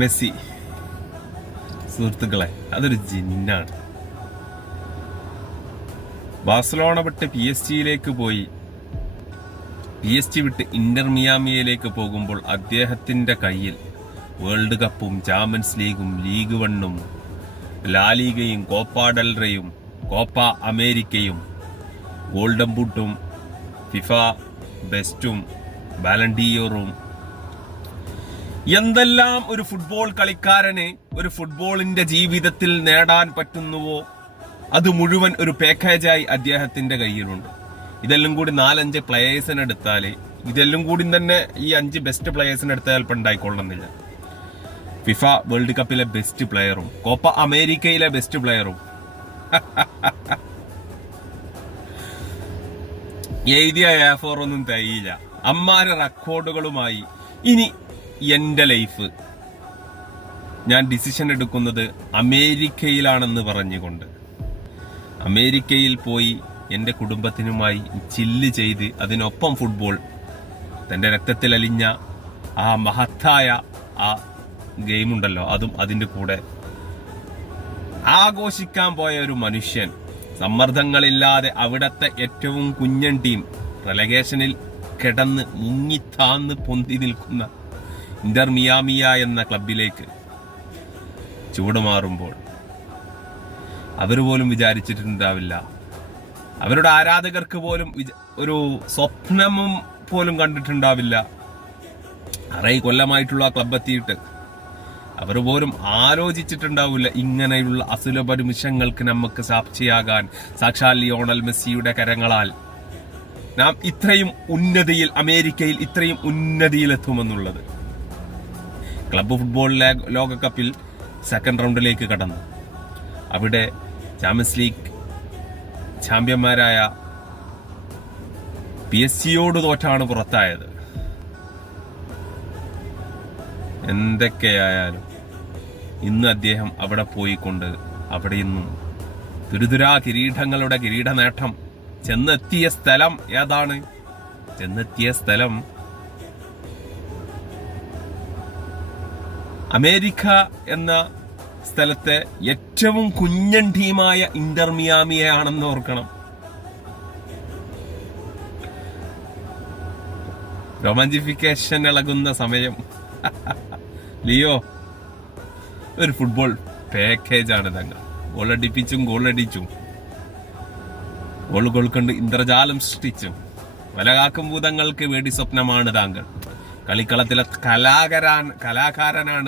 Messi സുഹൃത്തുക്കളെ, അതൊരു ജിന്നാണ്. Barcelona വിട്ട് PSG പോയി, PSG വിട്ട് ഇന്റർ മിയാമിയിലേക്ക് പോകുമ്പോൾ അദ്ദേഹത്തിന്റെ കയ്യിൽ വേൾഡ് കപ്പും ചാമ്പ്യൻസ് ലീഗും ലീഗ് വണ്ണും ലാലീഗയും കോപ്പ ഡെൽ റേയും കോപ്പ അമേരിക്കയും ഗോൾഡൻ ബൂട്ടും ഫിഫ ബെസ്റ്റും ബാലൻഡിയോറും എന്തെല്ലാം ഒരു ഫുട്ബോൾ കളിക്കാരന് ഒരു ഫുട്ബോളിന്റെ ജീവിതത്തിൽ നേടാൻ പറ്റുന്നുവോ അത് മുഴുവൻ ഒരു പാക്കേജായി അദ്ദേഹത്തിന്റെ കയ്യിലുണ്ട്. ഇതെല്ലാം കൂടി 4-5 പ്ലേയേഴ്സിനെ എടുത്താൽ, ഇതെല്ലാം കൂടി തന്നെ ഈ 5 ബെസ്റ്റ് പ്ലേയേഴ്സിനെ എടുത്താൽ ഇപ്പം ഉണ്ടായിക്കൊള്ളുന്നില്ല. ഫിഫ വേൾഡ് കപ്പിലെ ബെസ്റ്റ് പ്ലെയറും കോപ്പ അമേരിക്കയിലെ ബെസ്റ്റ് പ്ലെയറും എഴുതിയ A4 ഒന്നും തികയില്ല. അമ്മാരെ റെക്കോർഡുകളുമായി ഇനി എന്റെ ലൈഫ് ഞാൻ ഡിസിഷൻ എടുക്കുന്നത് അമേരിക്കയിലാണെന്ന് പറഞ്ഞുകൊണ്ട് അമേരിക്കയിൽ പോയി എന്റെ കുടുംബത്തിനുമായി ചില്ല് ചെയ്ത് അതിനൊപ്പം ഫുട്ബോൾ തന്റെ രക്തത്തിൽ അലിഞ്ഞ ആ മഹത്തായ ആ ഗെയിമുണ്ടല്ലോ, അതും അതിന്റെ കൂടെ ആഘോഷിക്കാൻ പോയ ഒരു മനുഷ്യൻ, സമ്മർദ്ദങ്ങളില്ലാതെ അവിടത്തെ ഏറ്റവും കുഞ്ഞൻ ടീം റെലഗേഷനിൽ കിടന്ന് മുങ്ങിത്താന്ന് പൊന്തി നിൽക്കുന്ന ഇന്റർ മിയാമിയ എന്ന ക്ലബിലേക്ക് ചൂടുമാറുമ്പോൾ അവർ പോലും വിചാരിച്ചിട്ടുണ്ടാവില്ല, അവരുടെ ആരാധകർക്ക് പോലും ഒരു സ്വപ്നവും പോലും കണ്ടിട്ടുണ്ടാവില്ല. 6 കൊല്ലമായിട്ടുള്ള ക്ലബ് എത്തിയിട്ട് അവർ പോലും ആലോചിച്ചിട്ടുണ്ടാവില്ല ഇങ്ങനെയുള്ള അസുലഭ നിമിഷങ്ങൾക്ക് നമുക്ക് സാക്ഷിയാകാൻ സാക്ഷാൽ ലിയോണൽ മെസ്സിയുടെ കരങ്ങളാൽ നാം ഇത്രയും ഉന്നതിയിൽ, അമേരിക്കയിൽ ഇത്രയും ഉന്നതിയിലെത്തുമെന്നുള്ളത്. ക്ലബ്ബ് ഫുട്ബോൾ ലോകകപ്പിൽ സെക്കൻഡ് റൗണ്ടിലേക്ക് കടന്നു. അവിടെ ചാമ്പ്യൻസ് ലീഗ് ചാമ്പ്യന്മാരായ PSG തോറ്റാണ് പുറത്തായത്. എന്തൊക്കെയായാലും ഇന്ന് അദ്ദേഹം അവിടെ പോയിക്കൊണ്ട് അവിടെ നിന്നും തുരുതുരാ കിരീടങ്ങളുടെ കിരീട നേട്ടം ചെന്നെത്തിയ സ്ഥലം ഏതാണ്? ചെന്നെത്തിയ സ്ഥലം അമേരിക്ക എന്ന സ്ഥലത്തെ ഏറ്റവും കുഞ്ഞൻ ടീമായ ഇന്റർ മിയാമിയാണെന്ന് ഓർക്കണം. റൊമാൻറ്റിഫിക്കേഷൻ ഇളകുന്ന സമയം. ലിയോ ഒരു ഫുട്ബോൾ പാക്കേജാണ് തങ്ങൾ. ഗോളടിപ്പിച്ചും ഗോളടിച്ചും ഗോളുകൾ കൊണ്ട് ഇന്ദ്രജാലം സൃഷ്ടിച്ചും വലകാക്കും ഭൂതങ്ങൾക്ക് വേണ്ടി സ്വപ്നമാണ് താങ്കൾ. കളിക്കളത്തിലെ കലാകാരനാണ്